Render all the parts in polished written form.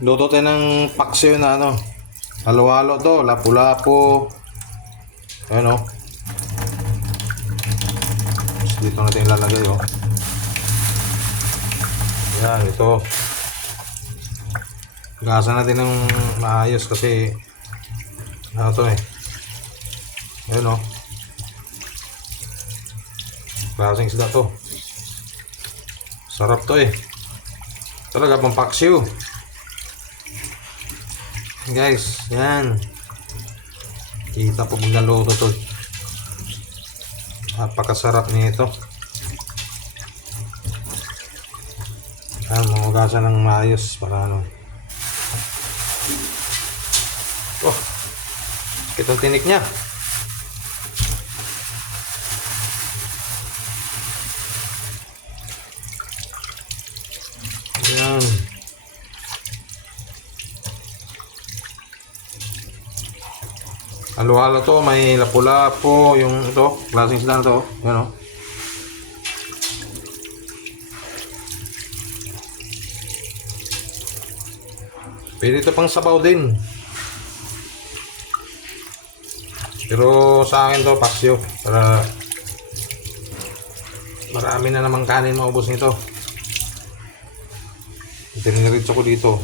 Luto tayo ng paksiw na ano. Halo-halo to, lapu-lapu. Ayan o. Dito natin ilalagay o. Ayan, ito. Gasa natin ng maayos kasi ano to eh. Ayan o. Klaseng isda to. Sarap to eh. Talaga pang paksiw. Guys, yan. Kita po pag naluto to. Napakasarap nito. Yan, mahugasan ng maayos para ano. Oh, itong tinik niya. Yan. Halo-halo to, may lapu-lapu, yung ito, klaseng isda na to, yan o. Pwede ito pang sabaw din. Pero sa akin to, paksyo, para marami na namang kanin maubos nito. Itiniritso ko dito.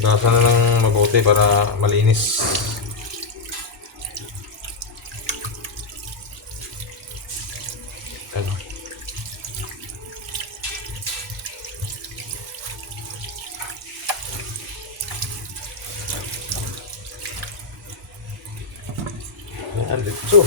Gasa na ng mabuti para malinis. Ano? Yan, dito.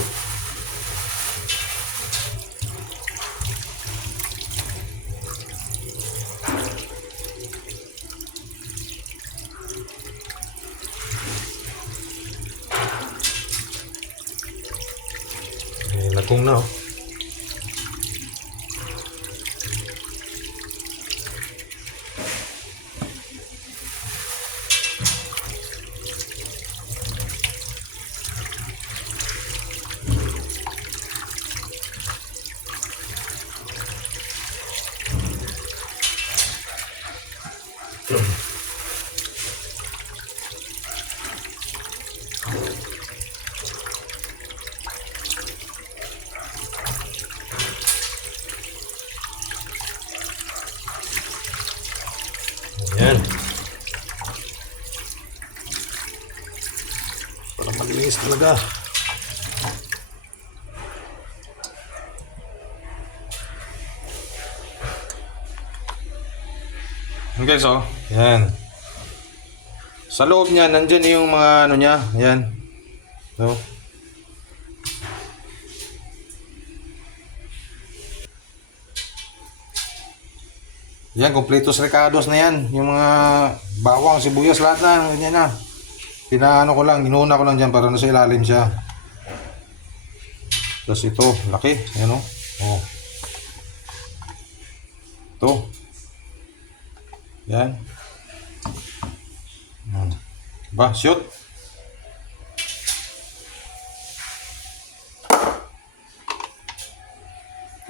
Lagong na oh. Yan. Para malinis talaga. Okay, so, yan. Sa loob niya, nandyan yung mga ano niya. Yan. So. Yan, kompletos recados na yan. Yung mga bawang, sibuyas, lahat na. Ganyan na. Pinaano ko lang, inuna ko lang dyan para nasa ilalim siya. Tapos ito, laki. Yan o. Oh. Ito. Yan. Ba, shoot.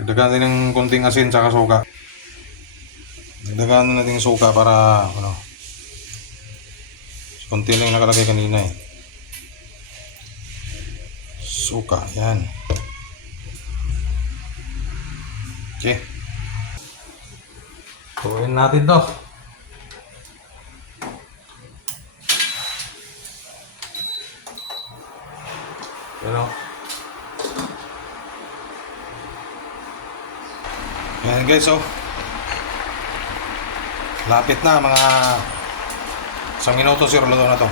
Dagdagan din ng konting asin tsaka suka. Dagdagan natin yung suka para ano. Konti lang yung nakalagay kanina eh. Suka, yan. Okay. Tuwin natin to. Pero yan guys, so lapit na, mga 1 minuto siguro luto na to.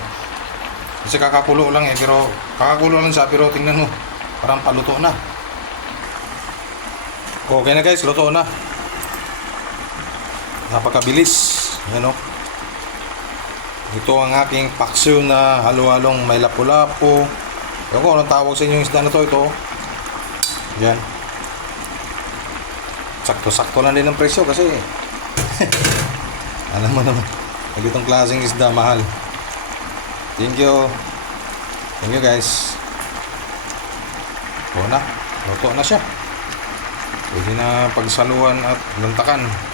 Kasi kakakulo lang eh, pero kakakulo lang siya, pero tingnan mo, parang paluto na. Okay na guys, luto na. Napakabilis. Yan o. Ito ang aking paksiw na halo-halong may lapu-lapu. Ewan ko anong tawag sa inyo yung isda na to. Ito. Yan. Sakto-sakto lang din ang presyo kasi alam mo naman, itong klaseng isda mahal. Thank you. Thank you guys. Luto na siya. Pwede na pagsaluhan at lantakan.